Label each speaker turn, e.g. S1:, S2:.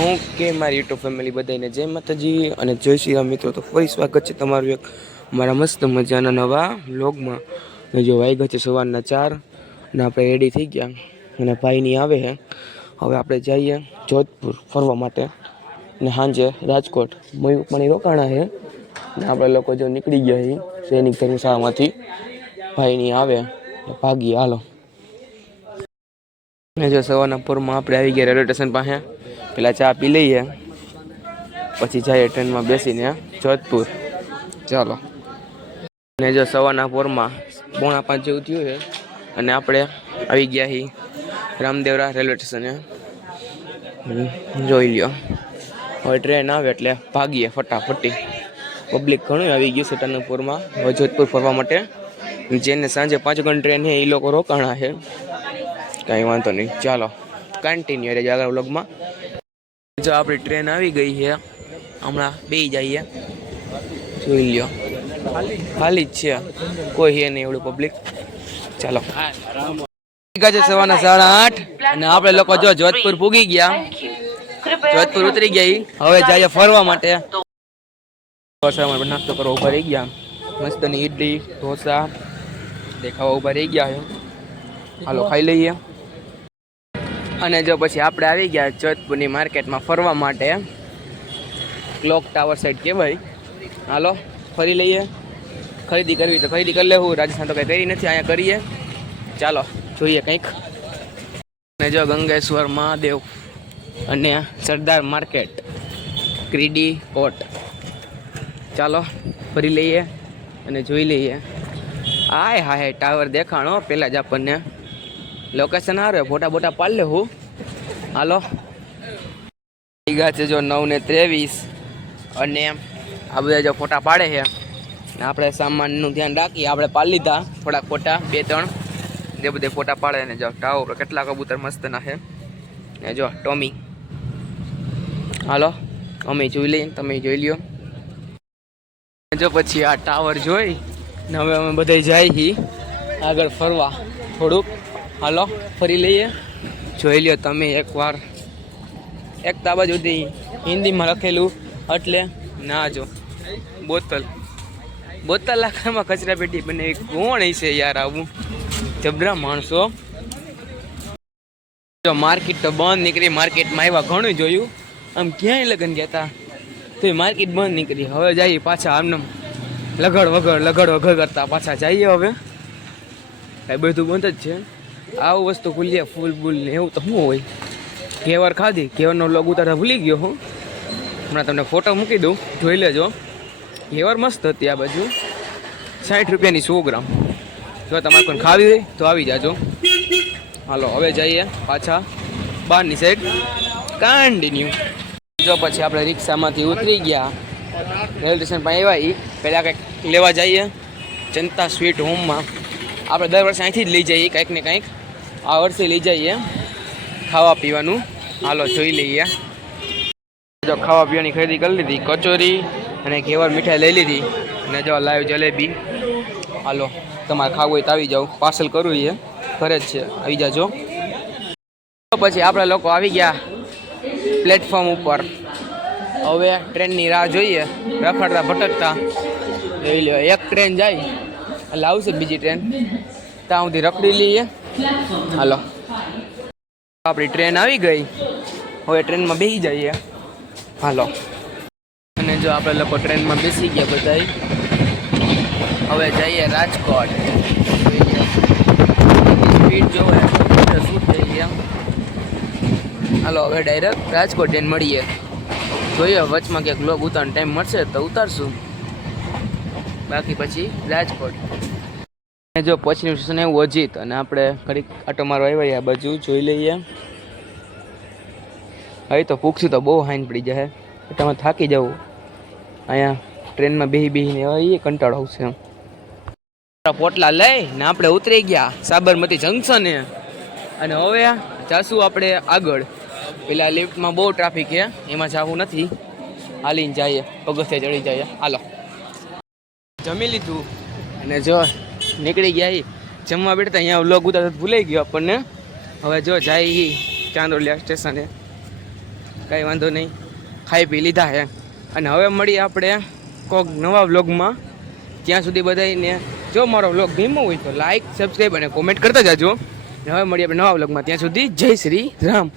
S1: હું કે મારી યુટ્યુબ ફેમિલી બધાને જય માતાજી અને જય શ્રી રામ મિત્રો. તો ફરી સ્વાગત છે તમારું એક મારા મસ્ત મજાના નવા વ્લોગમાં. જો વાગ્યા છે સવારના ચાર ને આપણે રેડી થઈ ગયા. અને ભાઈની આવે છે હવે આપણે જઈએ જોધપુર ફરવા માટે. ને સાંજે રાજકોટ. મયુર પણ રોકાણા છે ને આપણે લોકો જો નીકળી ગયા છીએ સૈનિક ધર્મશાળામાંથી. ભાઈની આવે. ભાગી હાલો. જો સવારના પૂરમાં આપણે આવી ગયા રેલવે સ્ટેશન પાસે. પેલા ચા પી લઈએ. પછી જઈએ ટ્રેનમાં બેસીને જોધપુર. ચાલો. ને જો સવારના પોરમાં પોણા પાંચ જેવું થયું છે અને આપણે આવી ગયા છીએ રામદેવરા રેલવે સ્ટેશને જોઈ લ્યો. હવે ટ્રેન આવે એટલે ભાગીએ ફટાફટી. પબ્લિક ઘણું આવી ગયું છે ટનકપુરમાં હવે જોધપુર ફરવા માટે. જેને સાંજે પાંચ વાગ્યાની ટ્રેન છે એ લોકો રોકાણા છે. કાંઈ વાંધો નહીં. ચાલો કન્ટિન્યુ રહેજો આગળ વ્લોગમાં જો આપણી ટ્રેન આવી ગઈ છે, હમણાં બે જઈએ. જોઈ લ્યો. ખાલી જ છે. કોઈ છે નહીં એવડું પબ્લિક ચાલો. સવારના સાડા આઠ. અને આપણે લોકો જો જોધપુર પૂગી ગયા. જોધપુર ઉતરી ગયા. હવે જઈએ ફરવા માટે. નાસ્તો કરવા ઊભા રહી ગયા. મસ્તની ઈડલી, ઢોસા દેખાવા ઊભા રહી ગયા હાલો, ખાઈ લઈએ. અને જો પછી આપણે આવી ગયા જોધપુરની માર્કેટમાં ફરવા માટે ક્લોક ટાવર સાઈડ કહેવાય. હાલો, ફરી લઈએ. ખરીદી કરવી તો ખરીદી કરી લેવું, રાજસ્થાન તો કંઈ કરી નથી, અહીંયા કરીએ. ચાલો, જોઈએ કંઈક. અને જો ગંગેશ્વર મહાદેવ અને સરદાર માર્કેટ, ક્રીડી કોટ. ચાલો, ફરી લઈએ અને જોઈ લઈએ. હાય હાય ટાવર દેખાણો પહેલાં જ આપણને. લોકેશન હારે ફોટા બોટા પાડ લે હું. હાલો. વીઘા છે જો નવ ને ત્રેવીસ. અને આ બધા જો ફોટા પાડે છે. આપણે સામાનનું ધ્યાન રાખીએ. આપણે પાડી લીધા થોડાક ફોટા, બે, ત્રણ. જે બધે ફોટા પાડે ને જો ટાવર કેટલા કબૂતર મસ્ત ના છે. ને જો ટોમી હાલો. અમે જોઈ લઈએ તમે જોઈ લ્યો. જો પછી આ ટાવર જોઈ. ને હવે અમે બધા જઈએ આગળ ફરવા થોડુંક. હાલો, ફરી લઈએ. જોઈ લ્યો તમે એકવાર. એક તાબા સુધી હિન્દીમાં લખેલું, એટલે ના જો. બોતલ. બોતલ લાકડામાં કચરા પેટી બને. કોણ હશે યાર આવું? જબરા માણસો. જો માર્કેટ તો બંધ નીકળી. માર્કેટમાં આવ્યા ઘણું જોયું. આમ ક્યાંય લગ્ન ગયા હતા તો એ માર્કેટ બંધ નીકળી. હવે જઈએ પાછા આમને લગડ વગડ, લગડ વગર કરતા પાછા જઈએ હવે. કાંઈ બધું બંધ જ છે. આવું વસ્તુ ખુલ્લી ફૂલ બૂલ એવું તો શું હોય? કેવર ખાધી કેવરનો લોગ ઉતારતા ભૂલી ગયો હું. હમણાં તમને ફોટો મૂકી દઉં, જોઈ લેજો. કેવર મસ્ત હતી આ બાજુ. સાઠ રૂપિયાની સો ગ્રામ. જો તમારે કોઈ ખાવી હોય તો આવી જાજો. હાલો, હવે જઈએ પાછા બહારની સાઈડ કન્ટિન્યુ જો પછી આપણે રિક્ષામાંથી ઉતરી ગયા. રેલવે સ્ટેશન પાસે આવ્યા એ પહેલાં કંઈક લેવા જઈએ. જનતા સ્વીટ હોમમાં આપણે દર વર્ષે અહીંથી જ લઈ જઈએ, કંઈક ને કંઈક. આ વર્ષે લઈ જઈએ. ખાવા પીવાનું. હાલો, જોઈ લઈએ. જો ખાવા પીવાની ખરીદી કરી લીધી, કચોરી અને ઘેવર મીઠાઈ લઈ લીધી. અને જો લાઈવ જલેબી. હાલો, તમારે ખાવું હોય તો આવી જાઓ. પાર્સલ કરવું છે. ઘરે જ છે. આવી જાજો પછી આપણે લોકો આવી ગયા પ્લેટફોર્મ ઉપર. હવે ટ્રેનની રાહ જોઈએ. રખડતા ભટકતા. જોઈ લો એક ટ્રેન જાય. એટલે આવશે બીજી ટ્રેન. ત્યાં સુધી રખડી લઈએ. હાલો. આપણી ટ્રેન આવી ગઈ. હવે ટ્રેનમાં બેસી જઈએ. હાલો. અને જો આપણે લોકો ટ્રેનમાં બેસી ગયા બધાય. હવે જઈએ રાજકોટ. સ્પીડ જોવે શું થઈ ગયા હાલો, હવે ડાયરેક્ટ રાજકોટ ટ્રેન મળીએ. જોઈએ, વચમાં ક્યાંક લોક ઉતારવાનો ટાઈમ મળશે તો ઉતારશું. બાકી પછી રાજકોટ. અને જો પછીનું સ્ટેશન એવું અજીત અને આપણે ઘડીક આટો મારો આવ્યા આ બાજુ, જોઈ લઈએ. હવે તો પૂછશું તો બહુ હાઈન પડી જાય. તમે થાકી જવું. અહીંયા ટ્રેનમાં બેહી બેહીને એ કંટાળો આવશે એમ. પોટલા લઈ ને આપણે ઉતરી ગયા સાબરમતી જંકશને. અને હવે જાશું આપણે આગળ. પેલા લિફ્ટમાં બહુ ટ્રાફિક છે, એમાં જવું નથી. હાલીને જઈએ, પગથિયા ચડી જઈએ. હાલો. જમી લીધું. અને જો નીકળી ગયા. જમવા બેઠતા અહીંયા વ્લોગ ઉતારતા ભૂલાઈ ગયો આપણને. હવે જો જાય ચાંદોલિયા સ્ટેશને કાંઈ વાંધો નહીં. ખાઈ પી લીધા હે. અને હવે મળીએ આપણે કોક નવા વ્લોગમાં ત્યાં સુધી બધાને જો મારો વ્લોગ ગમ્યો હોય તો લાઇક સબસ્ક્રાઈબ અને કોમેન્ટ કરતા જાજો. હવે મળીએ આપણે નવા વ્લોગમાં ત્યાં સુધી જય શ્રી રામ.